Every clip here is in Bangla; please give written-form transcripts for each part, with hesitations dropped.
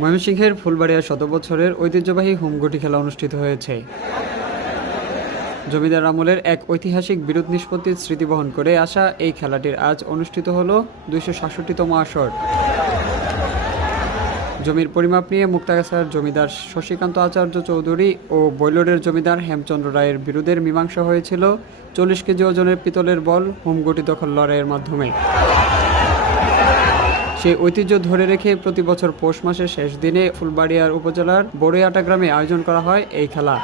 ময়মনসিংহের ফুলবাড়িয়া শত বছরের ঐতিহ্যবাহী হোমগুটি খেলা অনুষ্ঠিত হয়েছে। জমিদার আমলের এক ঐতিহাসিক বিরোধ নিষ্পত্তির স্মৃতি বহন করে আসা এই খেলাটির আজ অনুষ্ঠিত হল 266তম আসর। জমির পরিমাপ নিয়ে মুক্তাগাছার জমিদার শশীকান্ত আচার্য চৌধুরী ও বৈলরের জমিদার হেমচন্দ্র রায়ের বিরোধের মীমাংসা হয়েছিল 40 কেজি ওজনের পিতলের বল হোমগুটি দখল লড়াইয়ের মাধ্যমে। সেই ঐতিহ্য ধরে রেখে প্রতি বছর পৌষ মাসের শেষ দিনে ফুলবাড়িয়ার উপজেলার বড়ইয়াটা গ্রামে আয়োজন করা হয় এই খেলা।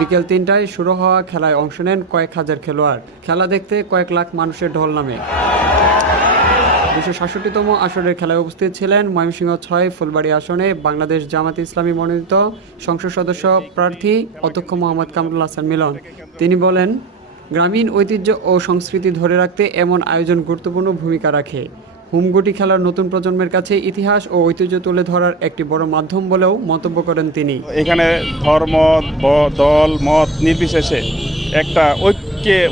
বিকেল 3টায় শুরু হওয়া খেলায় অংশ নেন কয়েক হাজার খেলোয়াড়। খেলা দেখতে কয়েক লাখ মানুষের ঢল নামে। 266তম আসরের খেলায় উপস্থিত ছিলেন ময়মনসিংহ 6 ফুলবাড়ি আসনে বাংলাদেশ জামাতে ইসলামী মনোনীত সংসদ সদস্য প্রার্থী অধ্যক্ষ মোহাম্মদ কামরুল হাসান মিলন। তিনি বলেন, গ্রামীণ ঐতিহ্য ও সংস্কৃতি ধরে রাখতে এমন আয়োজন গুরুত্বপূর্ণ ভূমিকা রাখে। হোমগুটি খেলার নতুন প্রজন্মের কাছে ইতিহাস ও ঐতিহ্য তুলে ধরার একটি বড় মাধ্যম বলেও মন্তব্য করেন তিনি। এখানে ধর্ম, দল, মত নির্বিশেষে একটা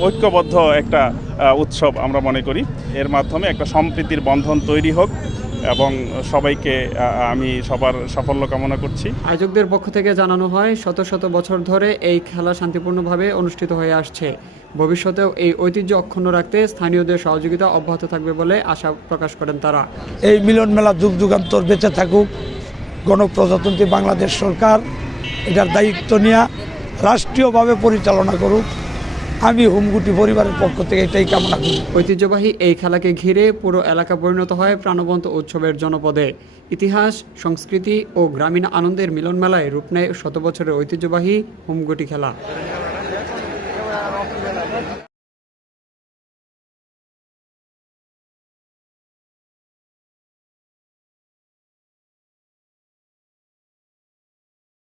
ঐক্যবদ্ধ একটা উৎসব আমরা মনে করি। এর মাধ্যমে একটা সম্প্রীতির বন্ধন তৈরি হোক এবং সবাইকে আমি সবার সাফল্য কামনা করছি। আয়োজকদের পক্ষ থেকে জানানো হয়, শত শত বছর ধরে এই খেলা শান্তিপূর্ণভাবে অনুষ্ঠিত হয়ে আসছে। ভবিষ্যতেও এই ঐতিহ্য অক্ষুণ্ণ রাখতে স্থানীয়দের সহযোগিতা অব্যাহত থাকবে বলে আশা প্রকাশ করেন তারা। এই মিলন মেলা যুগ যুগান্তর বেঁচে থাকুক। গণপ্রজাতন্ত্রী বাংলাদেশ সরকার এটার দায়িত্ব নিয়ে রাষ্ট্রীয়ভাবে পরিচালনা করুক। আমি হোমগুটি পরিবারের পক্ষ থেকে এটাই কামনা করি। ঐতিহ্যবাহী এই খেলাকে ঘিরে পুরো এলাকা পরিণত হয় প্রাণবন্ত উৎসবের জনপদে। ইতিহাস, সংস্কৃতি ও গ্রামীণ আনন্দের মিলন মেলায় রূপ নেয় শত বছরের ঐতিহ্যবাহী হোমগুটি খেলা।